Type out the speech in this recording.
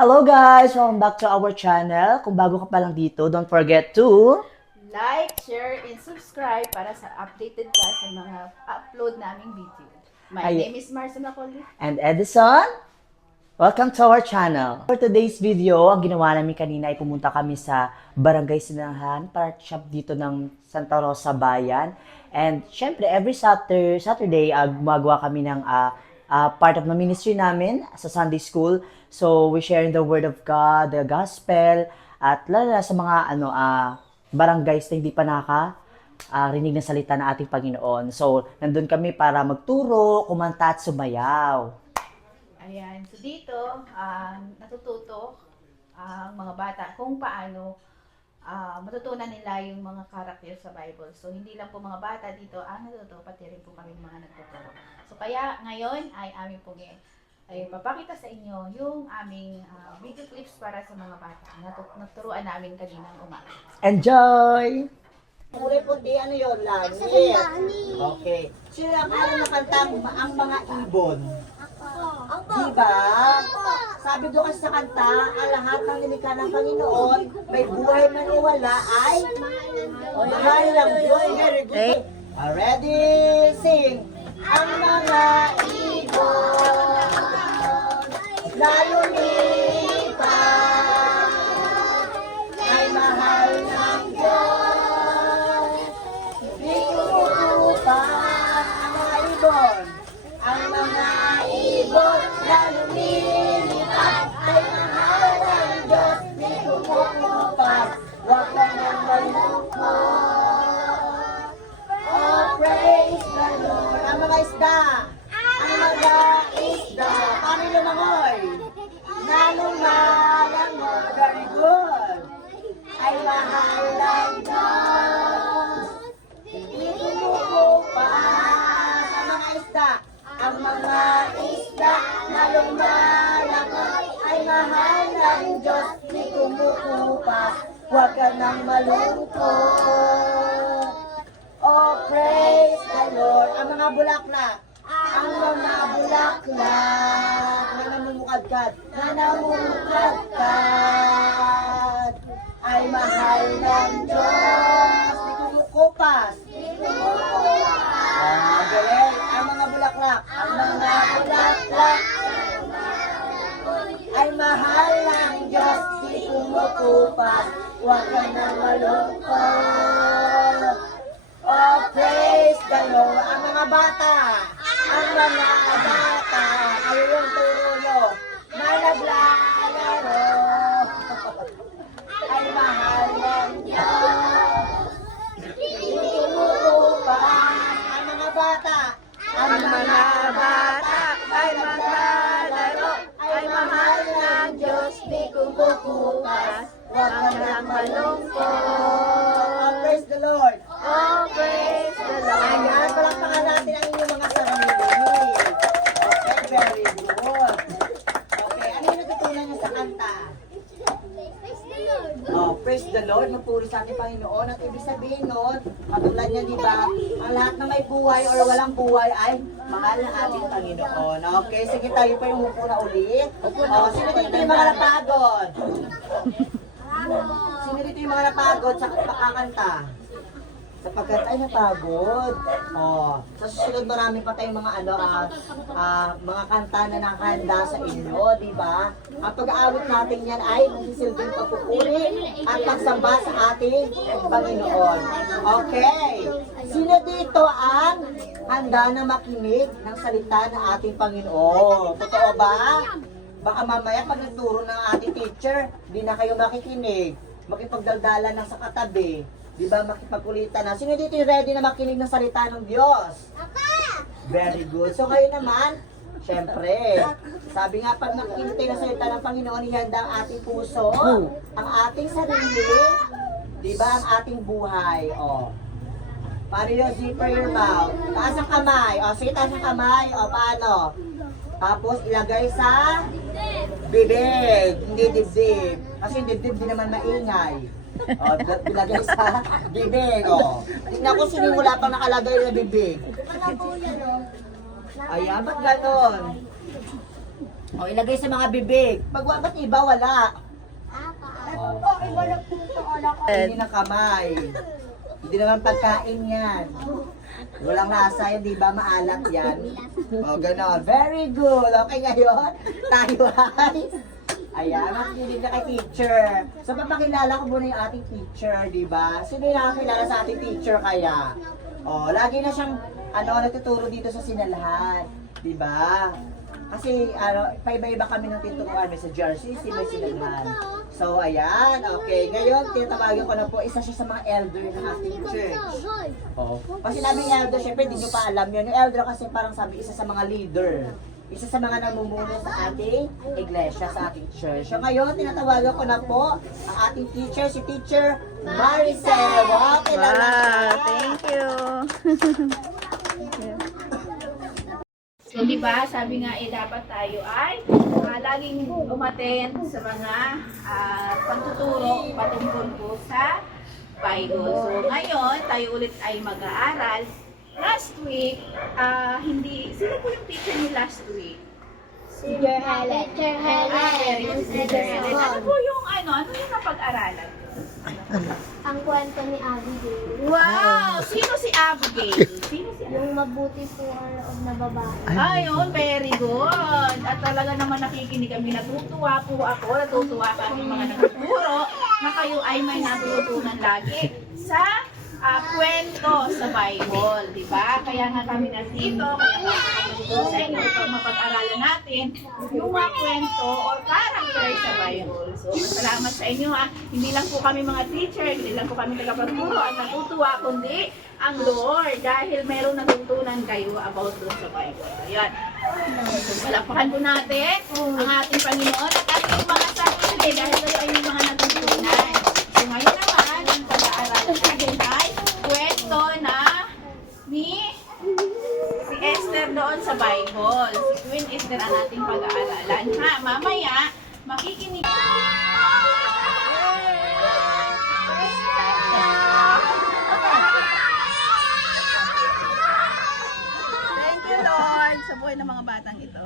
Hello guys! Welcome back to our channel. Kung bago ka pa lang dito, don't forget to... Like, share, and subscribe para sa updated ka sa mga upload naming video. My name is Marcia Macaulay. And Edison, welcome to our channel. For today's video, ang ginawa namin kanina ay pumunta kami sa Barangay Sinahan, park shop dito ng Santa Rosa Bayan. And syempre, every Saturday, gumagawa kami ng part of the ministry namin sa Sunday School. So, we sharing the Word of God, the Gospel, at lalo na sa mga barangays na hindi pa rinig ng salita ng ating Panginoon. So, nandun kami para magturo, kumanta at sumayaw. Ayan. So dito, natututo ang mga bata kung paano matutunan nila yung mga karakter sa Bible. So hindi lang po mga bata dito ang natututo, pati rin po kami mga nagtuturo. So kaya ngayon ay aming pong ay papakita sa inyo yung aming video clips para sa mga bata. Naturuan namin kaninang umaga. Enjoy! Kulay puti, ano yun? Langit. Okay. Sino ang alam na kantang ang mga ibon? Diba? Sabi doon kasi sa kanta, ang lahat ng nilikha ng Panginoon, may buhay man o wala, ay mahal ng Diyos. Very good. Ready? Sing! Ang mga ibon na lumipat ay mahal ng Diyos. Di kumukupan ang mga ibon. Ang mga ibon na lumilipat ay mahal ng Diyos. Di kumukupan, huwag ka nang malungkot. Oh, praise the Lord. Ang mga isda. Ang mga isda. Paano lumangoy? Na lumalangoy. Very good. Ay mahal ng Diyos. Hindi kumukupas ang mga isda. Ang mga isda na lumalangoy ay mahal ng Diyos. Hindi kumukupas. Huwag ka nang malungkot. Oh, praise the Lord. Ang mga bulaklak. Ang mga bulaklak na namumukadkad. Na namumukadkad ay mahal ng Diyos. Di kumukupas. Galing. Ang mga bulaklak. Ang mga bulaklak ay mahal ng Diyos. Di kumukupas. Huwag ka nang malungkot. Oh, praise the Lord. Ang mga bata. Ang mga bata. Kayo yung turulo. Na naglalaro. Ay mahal ng Diyos. Di kumukupas. Ang mga bata. Ang mga bata ay maglalaro. Ay mahal ng Diyos. Di kumukupas. Huwag ka nang malungkot. Oh, praise the Lord. Oh, praise the Lord! Ayan, palakpakan natin ang inyong mga sarili. Okay, very good. Okay, ano yung natutunan niyo sa kanta? Oh, praise the Lord, magpuri sa ating Panginoon. At ibig sabihin nun, katulad niya, di ba, ang lahat na may buhay o walang buhay ay mahal ng ating Panginoon. Okay, sige tayo pa yung upo na ulit. Oh, sino dito yung mga napagod? Sino dito yung mga napagod sa pakakanta? Sapagkat ay napagod. Oh, sa susunod marami pa tayong mga mga kanta na nakahanda sa inyo, di ba? Ang pag-aawit natin yan ay magsisilbing pagpupuri at pagsamba sa ating Panginoon. Okay. Sino dito ang handa na makinig ng salita ng ating Panginoon? Totoo ba? Baka mamaya pag nagturo ng ating teacher, di na kayo makikinig. Makipagdaldalan ng sa katabi. Di ba makipagkulitan na? Sino dito yung ready na makinig ng salita ng Diyos? Very good. So kayo naman, syempre, sabi nga pag nakikinig tayo ng salita ng Panginoon, ihanda ang ating puso, ang ating sarili, di ba ang ating buhay. O. Paano yun? Zipper your mouth. Taas ang kamay. O, sige, taas ang kamay. O, paano? Tapos ilagay sa bibig, hindi dibdib. Kasi dibdib di naman maingay. O, ilagay sa bibig. O. Tingnan ko sino wala pang nakalagay na bibig. Ayan, ba't ganon? O, ilagay sa mga bibig. Ba't iba, wala. Hindi na kamay. Hindi naman pagkain yan. Walang lasa yan, di ba? Maalat yan. O, gano'n. Very good. Okay, ngayon, tayo ay... Ayan, makikinig na kay teacher. So, papakilala ko muna yung ating teacher, di ba? Sino yung nakakilala sa ating teacher kaya? O, lagi na siyang, nagtuturo dito sa Sinalhan. Di ba? Kasi, paiba-iba kami ng tinuturuan. May sa GRCC, may Sinalhan. So, ayan. Okay. Ngayon, tinatawagan ko na po, isa siya sa mga elder ng ating church. Oh. Pag sinabing elder, syempre, hindi nyo pa alam yun. Yung elder kasi parang sabi, isa sa mga leader. Isa sa mga namumuno sa ating iglesia, sa ating church. So ngayon, tinatawagan ko na po ang ating teacher, si Teacher Maricel. Wow, kilala ka. Thank you. So, di ba, sabi nga dapat tayo ay laging umattend sa mga pagtuturo patungkol po sa Bible. So, ngayon, tayo ulit ay mag-aaral. Last week, sino po yung teacher niyo last week? Teacher Helen. Teacher Very good, Teacher Helen. Ano po yung, ano yung napag-aralan? Ang kwento ni Abigail. Wow! Sino si Abigail? Sino si Abigail? Yung mabuti po ang loob na babae. Ayun, very good. At talaga naman nakikinig kami. Natutuwa po ako, natutuwa ka aking mga nagtuturo na kayo ay may natutunan lagi sa kwento sa Bible, di ba? Kaya nga kami nandito, kaya nga kami nandito sa inyo upang mapag-aralan natin yung mga kwento or character sa Bible. So, salamat sa inyo ha. Hindi lang po kami mga teacher, hindi lang po kami tagapagturo at natutuwa, kundi ang Lord dahil merong natutunan kayo about doon sa Bible. Ayan. So, palakpakan po natin ang ating Panginoon at ating mga sarili dahil kayo ay yung mga natutunan. So, ngayon naman, ang pag-aaralan natin ay kwento na ni si Esther doon sa Bible. Si Queen Esther ang ating pag-aaralan. Ha, mamaya, makikinig. Thank you, Lord, sa buhay ng mga batang ito.